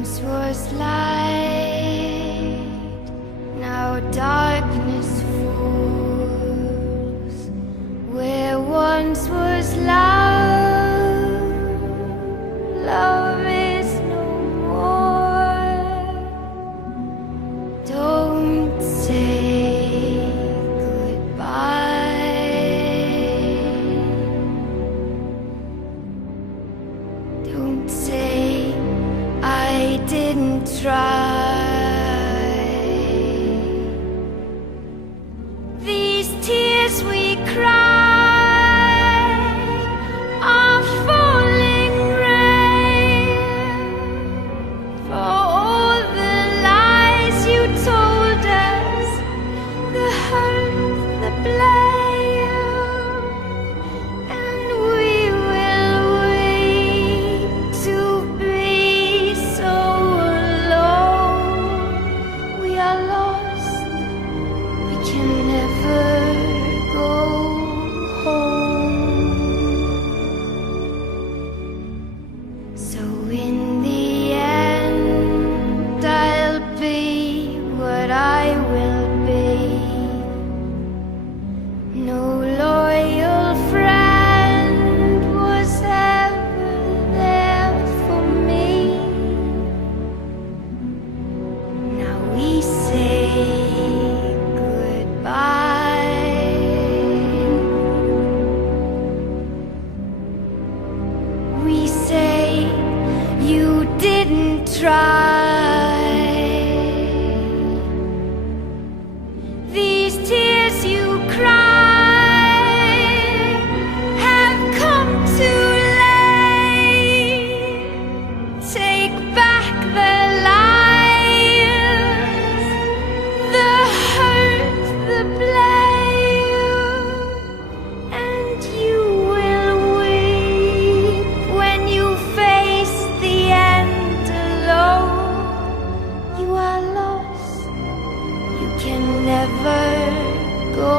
once was light, now darkness falls. Where once was love, love is no more. Don't say goodbye. Don't say I didn't try. These tears we cry are falling rain for all the lies you told us, the hurt, the blame, and we will wait to be so alone. We are lost, we can never go home. So in the end, I'll be what I will be. No loyal friend was ever there for me. Now we say goodbye. We say you didn't try. These tears you cry have come too late. Take back the lies, the hurt, the blame, and you will weep when you face the end alone. You are lost, you can never go